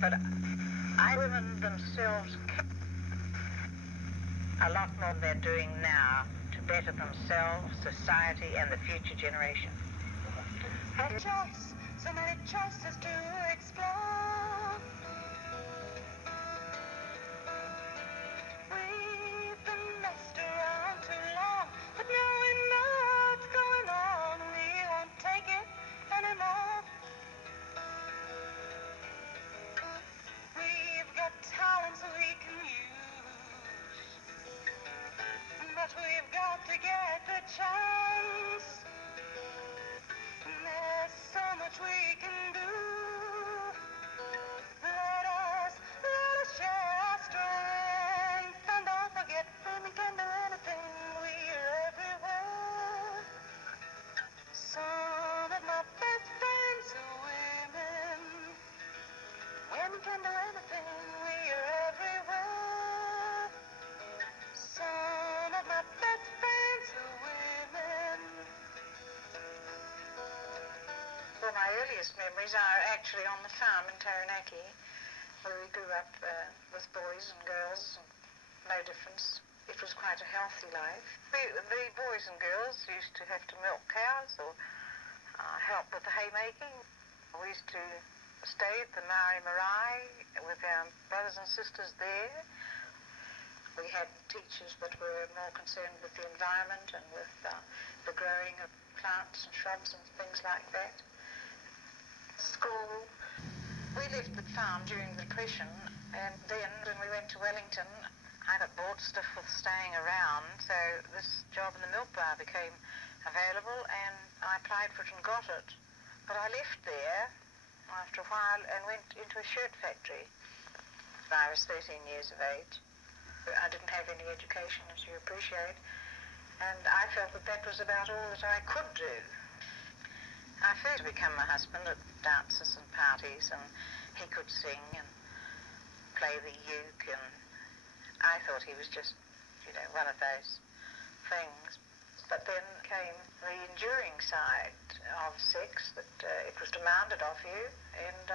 But women themselves a lot more than they're doing now to better themselves, society, and the future generation. A choice, so many choices to explore. We've been messed around too long, but now we know what's going on. We won't take it anymore. We've got talents we can use, but we've got to get the chance. There's so much we can do. Let us share our strength. And don't forget, women can do anything. We're everywhere. Some of my best friends are women. Women can do anything. We're everywhere. Some of my best friends are women. Well, my earliest memories are actually on the farm in Taranaki, where we grew up with boys and girls, and no difference. It was quite a healthy life. The boys and girls used to have to milk cows or help with the haymaking. We used to stay at the Maori Marae with our brothers and sisters there. We had teachers that were more concerned with the environment and with the growing of plants and shrubs and things like that. School. We left the farm during the Depression, and then when we went to Wellington, I got bored stiff with staying around, so this job in the milk bar became available, and I applied for it and got it. But I left there after a while and went into a shirt factory. I was 13 years of age. I didn't have any education, as you appreciate, and I felt that that was about all that I could do. I first became my husband at dances and parties, and he could sing and play the uke, and I thought he was just, one of those things. But then came the enduring side of sex, that it was demanded of you, and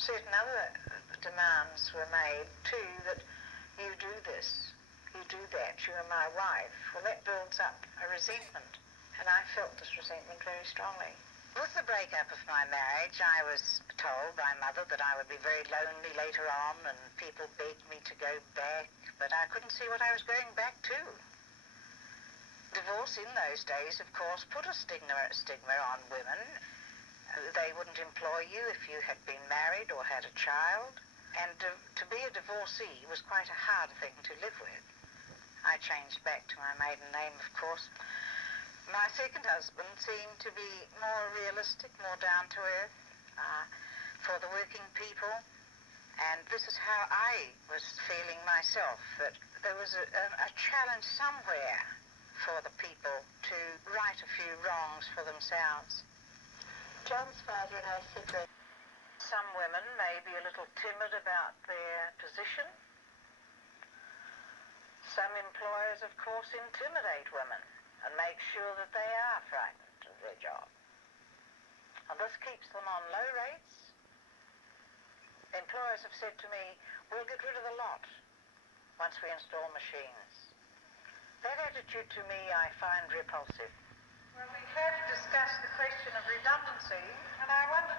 certain other demands were made too, that you do this, you do that, you are my wife. Well, that builds up a resentment, and I felt this resentment very strongly. With the breakup of my marriage, I was told by Mother that I would be very lonely later on, and people begged me to go back, but I couldn't see what I was going back to. Divorce in those days, of course, put a stigma on women. They wouldn't employ you if you had been married or had a child, and to be a divorcee was quite a hard thing to live with. I changed back to my maiden name, of course. My second husband seemed to be more realistic, more down to earth, for the working people. And this is how I was feeling myself, that there was a challenge somewhere for the people to right a few wrongs for themselves. John's father and I separated. Some women may be a little timid about their position. Some employers, of course, intimidate women and make sure that they are frightened of their job. And this keeps them on low rates. Employers have said to me, we'll get rid of the lot once we install machines. That attitude to me I find repulsive. Well, we have discussed the question of redundancy, and I wondered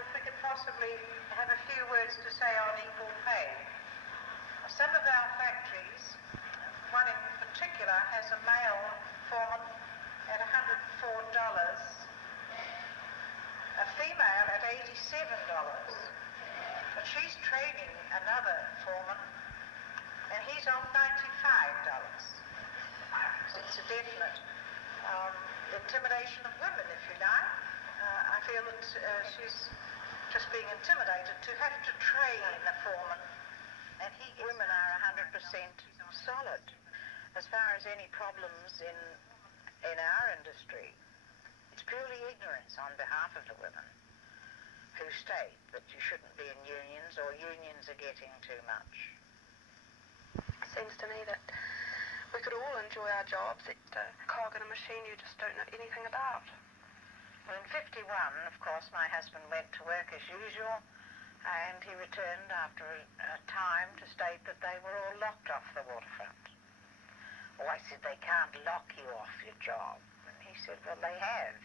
if we could possibly have a few words to say on equal pay. Some of our factories, one in particular, has a male foreman at $104, a female at $87. But she's training another foreman, and he's on $95. So it's a definite intimidation of women, if you like. I feel that she's just being intimidated to have to train a foreman, and women are 100% solid. As far as any problems in our industry, it's purely ignorance on behalf of the women who state that you shouldn't be in unions, or unions are getting too much. It seems to me that we could all enjoy our jobs. It's a cog in a machine you just don't know anything about. Well, in 51, of course, my husband went to work as usual, And he returned after a time to state that they were all locked off the waterfront. Oh, I said, they can't lock you off your job. And he said, well, they have.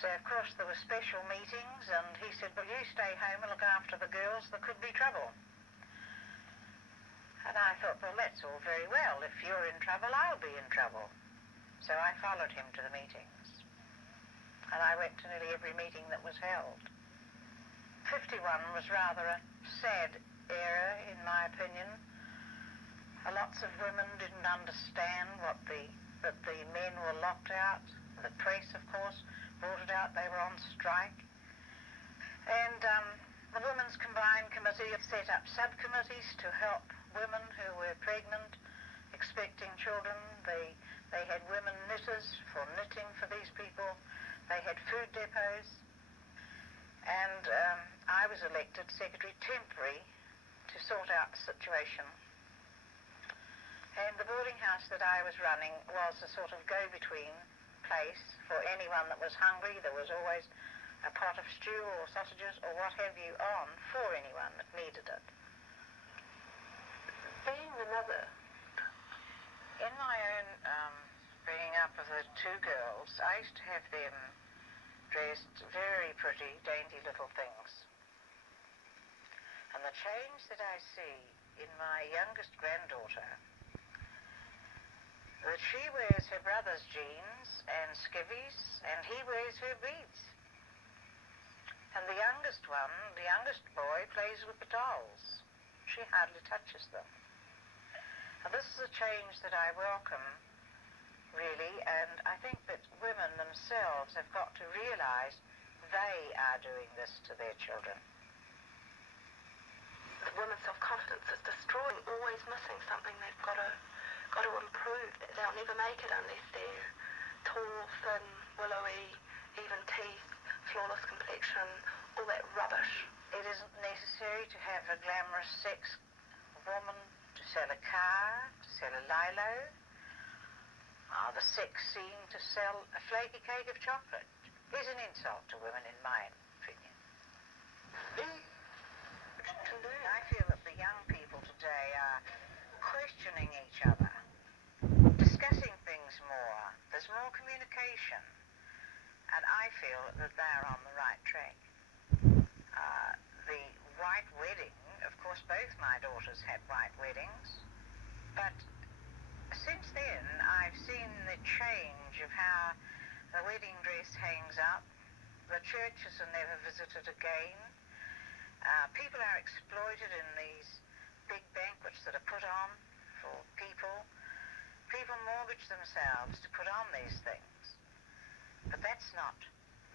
So, of course, there were special meetings, and he said, well, you stay home and look after the girls, there could be trouble. And I thought, well, that's all very well. If you're in trouble, I'll be in trouble. So I followed him to the meetings. And I went to nearly every meeting that was held. 51 was rather a sad era, in my opinion. Lots of women didn't understand that the men were locked out. The press, of course, brought it out. They were on strike. And the Women's Combined Committee have set up subcommittees to help women who were pregnant, expecting children. They had women knitters for knitting for these people. They had food depots. And I was elected Secretary Temporary to sort out the situation. And the boarding house that I was running was a sort of go-between place for anyone that was hungry. There was always a pot of stew or sausages or what have you on for anyone that needed it. Being the mother, in my own bringing up of the two girls, I used to have them dressed very pretty, dainty little things. And the change that I see in my youngest granddaughter, that she wears her brother's jeans and skivvies, and he wears her beads. And the youngest one, the youngest boy, plays with the dolls. She hardly touches them. Now, this is a change that I welcome, really, and I think that women themselves have got to realize they are doing this to their children. the women's self-confidence is destroyed, always missing something they've got to improve. They'll never make it unless they're tall, thin, willowy, even teeth, flawless complexion, all that rubbish. It isn't necessary to have a glamorous sex woman to sell a car, to sell a lilo, or the sex scene to sell a flaky cake of chocolate. Is an insult to women, in my opinion. I feel that the young people today are questioning each other, discussing things more. There's more communication, and I feel that they're on the right track. The white wedding, of course, both my daughters had white weddings, but since then I've seen the change of how the wedding dress hangs up. The churches are never visited again. People are exploited in these big banquets that are put on for people. People mortgage themselves to put on these things. But that's not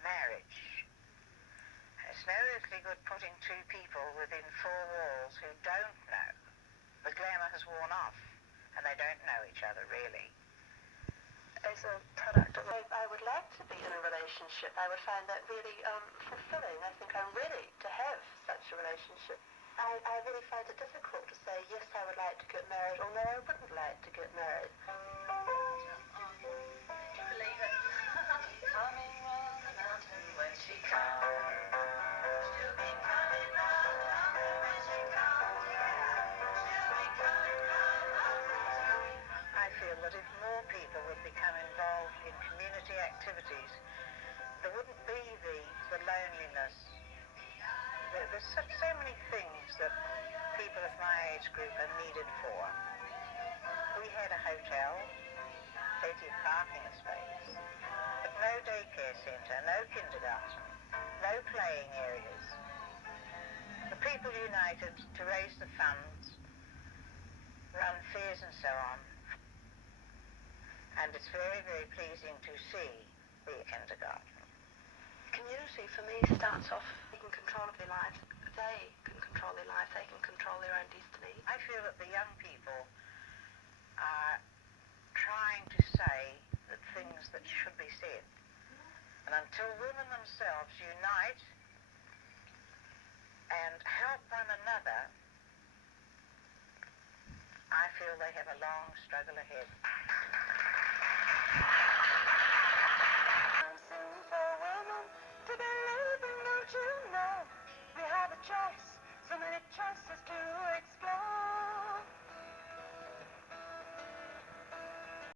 marriage. It's no earthly good putting two people within four walls who don't know. The glamour has worn off, and they don't know each other, really. As a product of I would like to be in a relationship. I would find that really fulfilling. I think I'm ready to have such a relationship. I really find it difficult to say, yes, I would like to get married, or no, I wouldn't like to get married. Believe it. Coming round the mountain when she comes. She'll be coming round the mountain when she comes. She'll be coming round the mountain. I feel that if more people would become involved in community activities, there wouldn't be the loneliness. There's so many things that people of my age group are needed for. We had a hotel, plenty of parking space, but no daycare centre, no kindergarten, no playing areas. The people united to raise the funds, run fairs and so on, and it's very, very pleasing to see the kindergarten. Community for me starts off taking control of their lives. They can control their lives. They can control their own destiny. I feel that the young people are trying to say the things that should be said. And until women themselves unite and help one another, I feel they have a long struggle ahead.